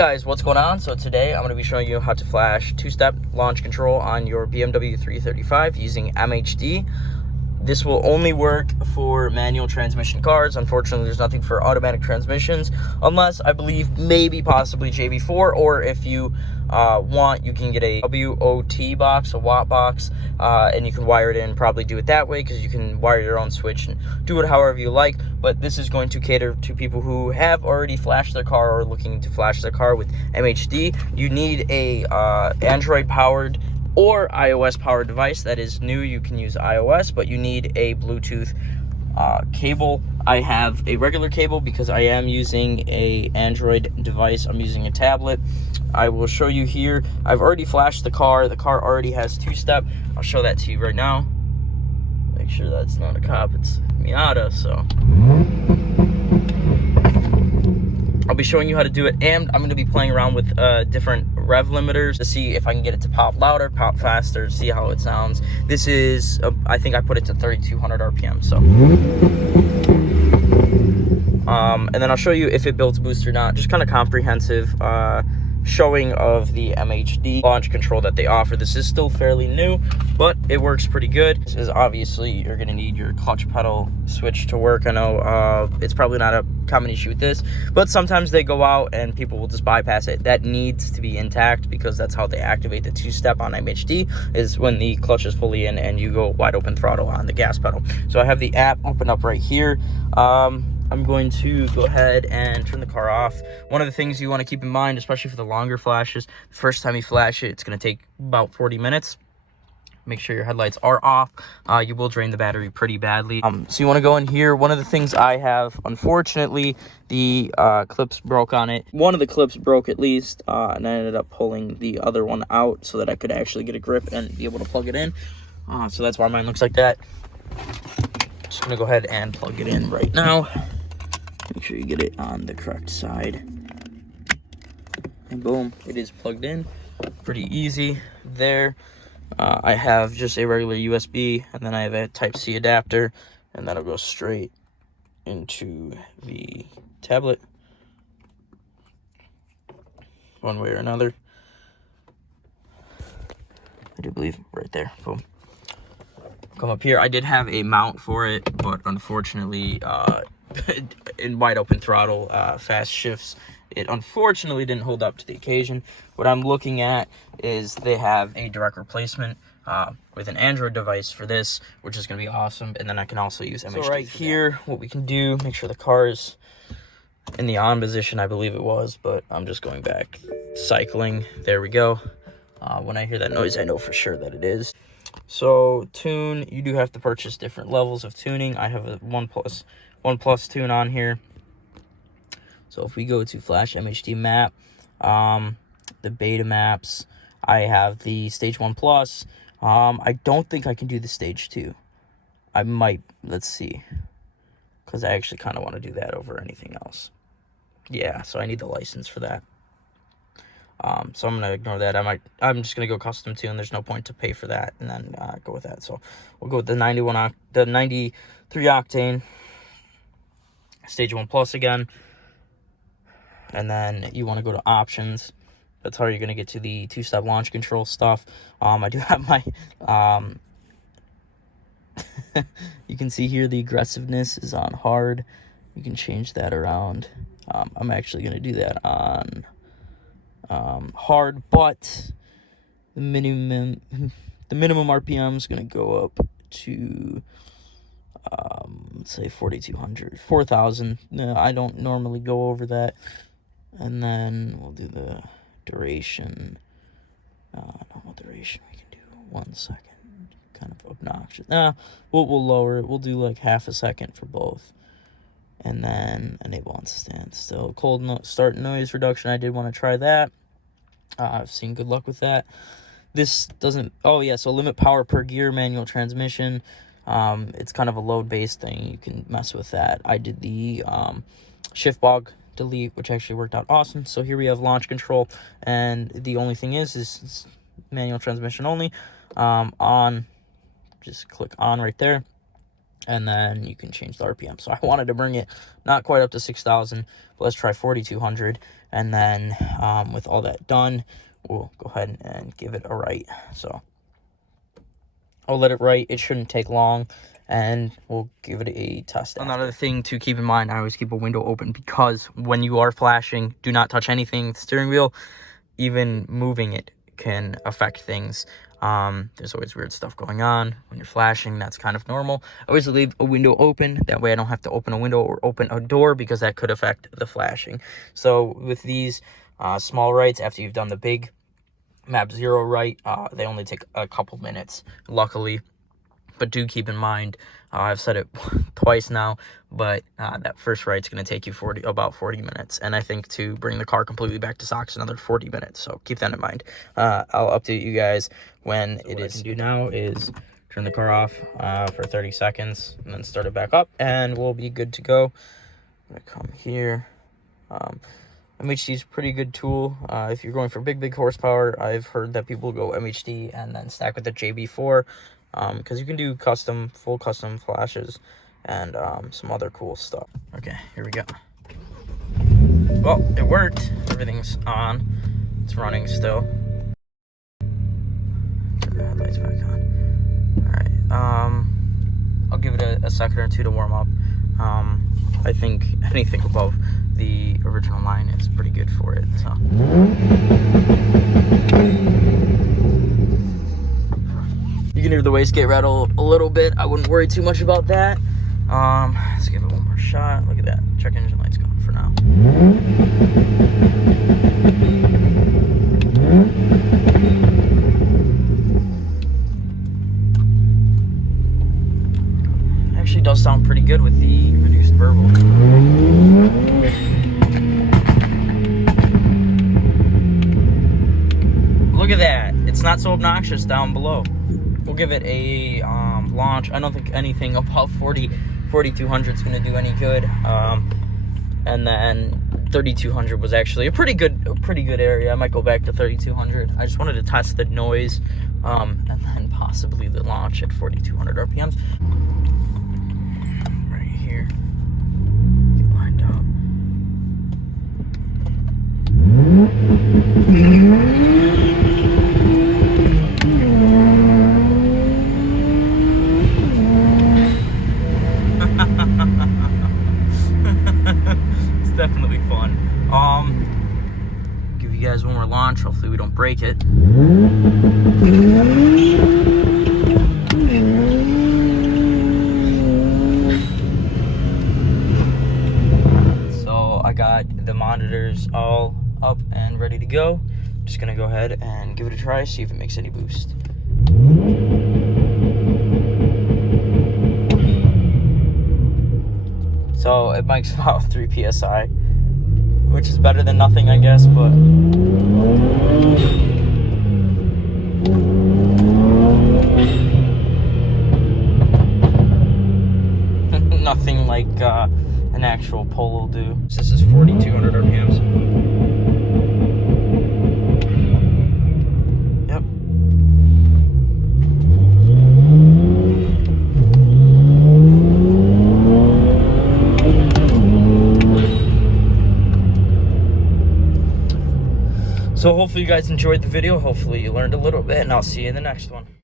guys, what's going on? So today I'm going to be showing you how to flash two-step launch control on your BMW 335 using MHD. This will only work for manual transmission cars. Unfortunately, there's nothing for automatic transmissions, unless I believe maybe possibly JB4, or if you want, you can get a WOT box, a watt box, and you can wire it in, probably do it that way, because you can wire your own switch and do it however you like. But this is going to cater to people who have already flashed their car or looking to flash their car with MHD. You need a Android powered or iOS powered device. That is new. You can use iOS, but you need a Bluetooth cable. I have a regular cable because I am using a Android device. I'm using a tablet. I will show you here. I've already flashed the car. The car already has two-step. I'll show that to you right now. Make sure that's not a cop. It's Miata, so I'll be showing you how to do it, and I'm going to be playing around with different rev limiters to see if I can get it to pop louder, pop faster, see how it sounds. This is, I think I put it to 3,200 RPM, so. And then I'll show you if it builds boost or not. Just kind of comprehensive showing of the MHD launch control that they offer. This is still fairly new, but it works pretty good. This is obviously, you're going to need your clutch pedal switch to work. I know it's probably not a common issue with this, but sometimes they go out and people will just bypass it. That needs to be intact, because that's how they activate the two-step on MHD, is when the clutch is fully in and you go wide open throttle on the gas pedal. So I have the app open up right here. I'm going to go ahead and turn the car off. One of the things you want to keep in mind, especially for the longer flashes, the first time you flash it, it's going to take about 40 minutes. Make sure your headlights are off. You will drain the battery pretty badly. So you want to go in here. One of the things I have, unfortunately, the clips broke on it. One of the clips broke at least, and I ended up pulling the other one out so that I could actually get a grip and be able to plug it in. So that's why mine looks like that. Just going to go ahead and plug it in right now. Make sure you get it on the correct side. And boom, it is plugged in. Pretty easy there. I have just a regular USB, and then I have a Type-C adapter, and that'll go straight into the tablet, one way or another. I do believe right there. Boom. Come up here. I did have a mount for it, but unfortunately, in wide open throttle, fast shifts, it unfortunately didn't hold up to the occasion. What I'm looking at is they have a direct replacement with an Android device for this, which is going to be awesome. And then I can also use MHD. So right here, what we can do, make sure the car is in the on position, I believe it was, but I'm just going back, cycling. There we go. When I hear that noise, I know for sure that it is. So tune, you do have to purchase different levels of tuning. I have a 1 plus tune on here. So if we go to Flash MHD map, the beta maps, I have the stage 1 plus. I don't think I can do the stage 2. I might, let's see, because I actually kind of want to do that over anything else. Yeah, so I need the license for that. So I'm gonna ignore that. I'm just gonna go custom tune. There's no point to pay for that, and then go with that. So we'll go with the 93 octane stage 1 plus again, and then you want to go to options. That's how you're gonna get to the two-step launch control stuff. I do have my you can see here the aggressiveness is on hard. You can change that around. I'm actually gonna do that on hard, but the minimum RPM is going to go up to let's say 4,200, 4,000. No, I don't normally go over that. And then we'll do the duration. Normal duration we can do 1 second. Kind of obnoxious. We'll lower it. We'll do like half a second for both. And then enable on standstill. Cold start noise reduction. I did want to try that. I've seen good luck with that. This doesn't, oh yeah, so limit power per gear, manual transmission. It's kind of a load-based thing. You can mess with that. I did the shift bog delete, which actually worked out awesome. So here we have launch control, and the only thing is manual transmission only. On, just click on right there. and then you can change the RPM. So I wanted to bring it not quite up to 6,000, but let's try 4,200, and then with all that done, we'll go ahead and give it a write. So I'll let it write. It shouldn't take long, and we'll give it a test. Another thing to keep in mind, I always keep a window open, because when you are flashing, do not touch anything with the steering wheel. Even moving it can affect things. There's always weird stuff going on when you're flashing. That's kind of normal. I always leave a window open. That way I don't have to open a window or open a door, because that could affect the flashing. So with these small rights, after you've done the big map 0 right, they only take a couple minutes, luckily. But do keep in mind, I've said it twice now, but that first right's going to take you about 40 minutes. And I think to bring the car completely back to stock is another 40 minutes. So keep that in mind. I'll update you guys when it is. What I can do now is turn the car off for 30 seconds and then start it back up, and we'll be good to go. I'm going to come here. MHD is a pretty good tool. If you're going for big horsepower, I've heard that people go MHD and then stack with the JB4. Because you can do full custom flashes and some other cool stuff. Okay, here we go. Well, it worked. Everything's on. It's running still. Turn the headlights back on. Alright, I'll give it a second or two to warm up. I think anything above the original line is pretty good for it, so. You can hear the wastegate rattle a little bit. I wouldn't worry too much about that. Let's give it one more shot. Look at that. Check engine light's gone for now. It actually does sound pretty good with the reduced burble. Look at that. It's not so obnoxious down below. We'll give it a launch. I don't think anything above 4,200 is going to do any good. And then 3,200 was actually a pretty good area. I might go back to 3,200. I just wanted to test the noise, and then possibly the launch at 4,200 RPMs. Right here. Get lined up. It's definitely fun. Give you guys one more launch. Hopefully we don't break it. So I got the monitors all up and ready to go. Just gonna go ahead and give it a try, see if it makes any boost. So it makes about 3 PSI, which is better than nothing, I guess, but nothing like an actual Polo will do. This is 4,200 RPMs. Yep. So hopefully you guys enjoyed the video. Hopefully you learned a little bit, and I'll see you in the next one.